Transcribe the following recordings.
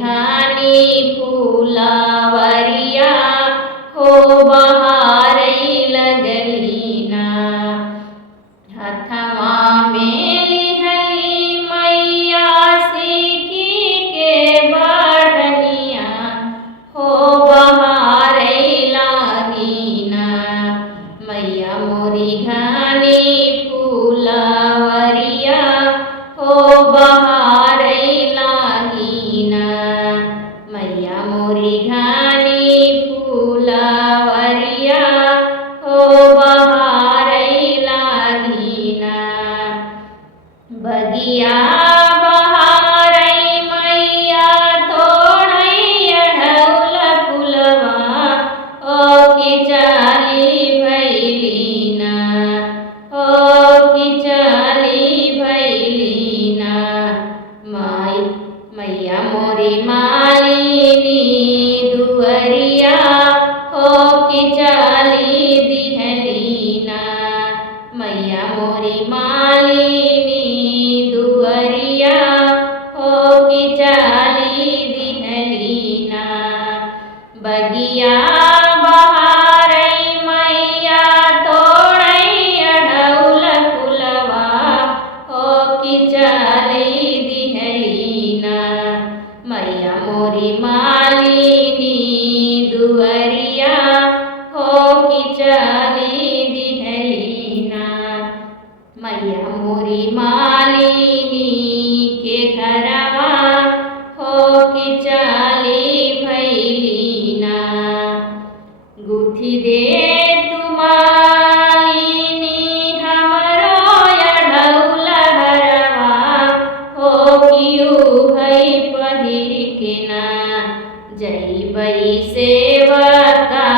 घानी फूलावरिया हो बहारई लगलीना। हथवा में लिहली मैया सीकी के बढ़निया हो बहारई लागीना। मैया मोरी घानी फूलावरिया हो बहारई लागीना। मैया मोरी घानी फूलावरिया हो बहारई लागीना। बगिया बहारई मैया तोड़ई अढ़ौल फुलवा ओ की चाली भैलीना ओ की चाली भैलीना। मैया मोरी मालिनी दुअरिया हो की चाली दिहलीना। मैया मोरी मालिनी दुअरिया हो की चाली दिहलीना। बगिया बहारई मैया तोड़ई अढ़ौल फुलवा हो की चाली दिहलीना। मैया मोरी मालिनी दुअरिया हो की चाली दिहलीना। मैया मोरी मालिनी के घरवा हो की चाली भैलीना। गुथी दे तू मालिनी हमरो अढ़ौल हरवा हो कियू भई पहिर के ना। जइबई सेवका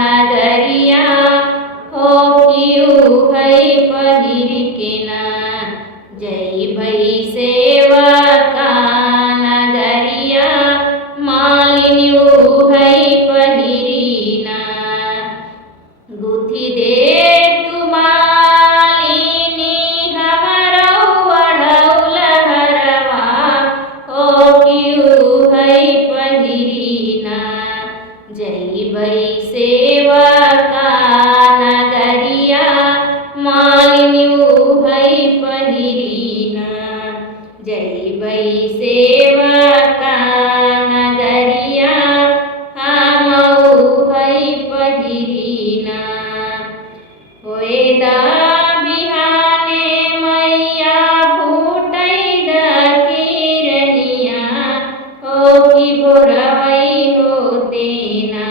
नगरिया हो कियू भई पहिर के ना। जइबई सेवका नगरिया मालिन्यू भई पहिरीना। गुथी दे तू मालिनी हमरो अढ़ौल हरवा हो कियू भई पहिरीना। जइबई सेवका नगरिया मालिन्यू भई पहिरीना। जइबई सेवका नगरिया हमऊ भई पहिरीना। होएदा बिहाने मैया फूटई द किरनिया हो की भोरवई होतेना।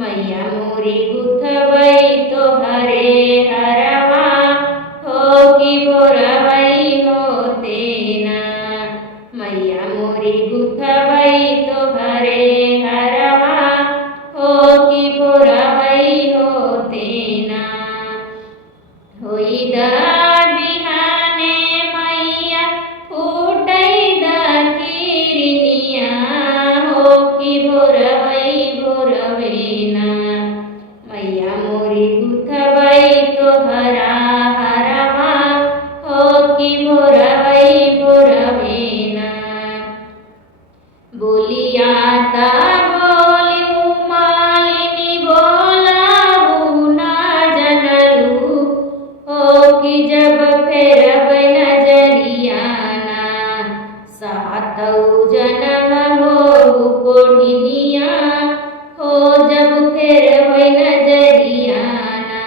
मैया मोरी गुथबई तोहरे हरवा हो की भोरवई होतेना। मैया मोरी गुथबई तोहरे हरवा हो की भोरवई होतेना। होइदा बिहाने मैया फूटई द किरनिया हो की भोरवई भोरवेना। मैया मोरी गुथबई तोहरा हरवा हो की भोरवई भोरवेना। बोलिया ता बोलिऊ मालिनी बोलाऊ ना जनलू हो कि जब फेरब नजरियाना। सातौ जनम हो कोढ़िनिया हो जब फेरब नजरियाना।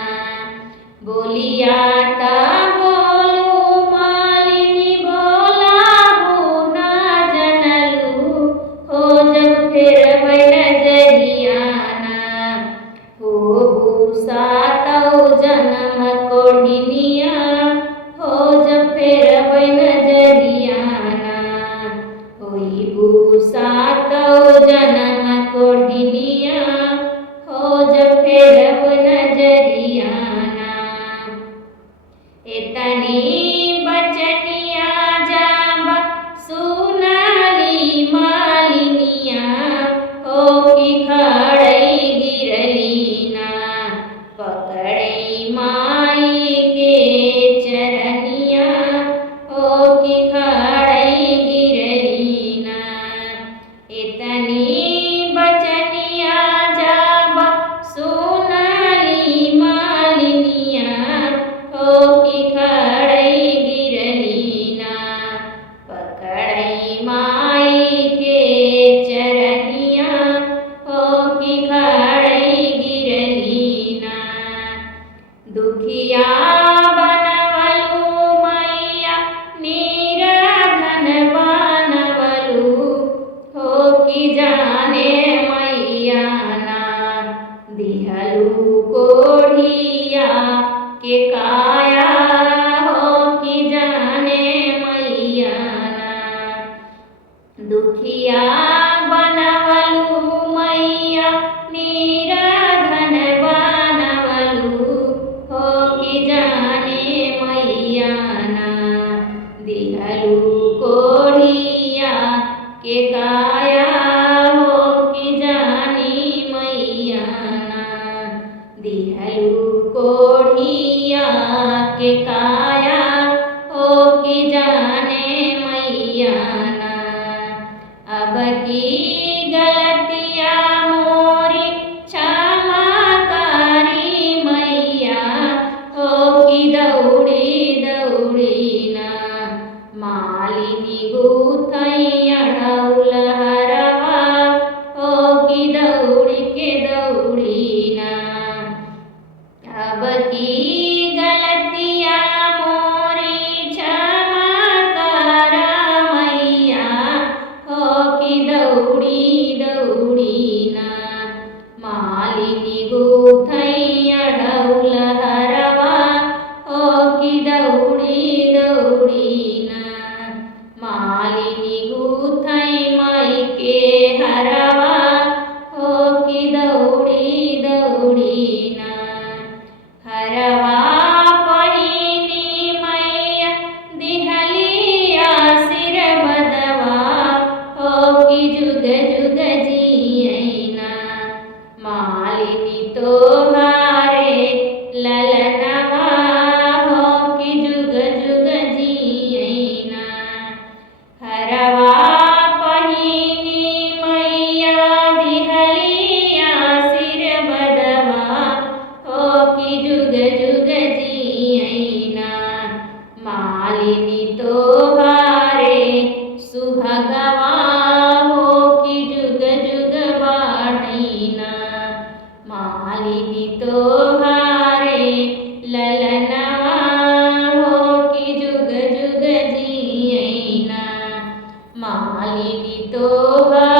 बोलिया ता बोलू मालिनी बोलाऊ ना जनलू हो जब फेरब नजरियाना। हो सातौ जनम कोढ़िनिया हो जब फेरब नजरियाना। होइबू सातौ जनम कोढ़िनिया हो जब फेरब नजरियाना। एतनी बचनिया जाब सुनाली मालिनिया हो की खड़ई गिरलीना। पकड़ई माई के चरनिया हो की खड़ई गिरलीना। कि जाने मैया ना दिहलू कोढ़िया के काया हो कि जाने मैया ना दुखिया बनवलू मैया निराधन बनवलू हो कि जाने मैया ना दिहलू कोढ़िया के काया हो कि जानी मैया ना दिहलू कोढ़िया के काया हो कि जाने मैया ना अब की गलतिया मोरी क्षमा करी मैया हो कि दौड़ी दौड़ी ना मालिनी गुथई अढ़ौल हरवा हो कि दौड़ी के दौड़ी ना अब की गलतिया मोरी क्षमा कर मैया हो कि दौड़ी दौड़ी ना मालिनी गुथई अढ़ौल हरवा हो कि दौड़ी दौड़ी ना मालिनी गुथई माई के हरवा हो कि दौड़ी दौड़ी ना हरवा पहिनी मैया दिहली आशीर्वादवा हो कि जुग जुग जियैना मालिनी तोहारे ललनवा हो कि जुग जुग जियैना हरवा पहिनी मैया दिहली आशीर्वादवा हो कि जुग जुग जियैना मालिनी तोहारे सुहागवा हो कि जुग जुग बाढ़ैना मालिनी तोहारे ललनवा हो कि जुग जुग जियैना मालिनी तोहारे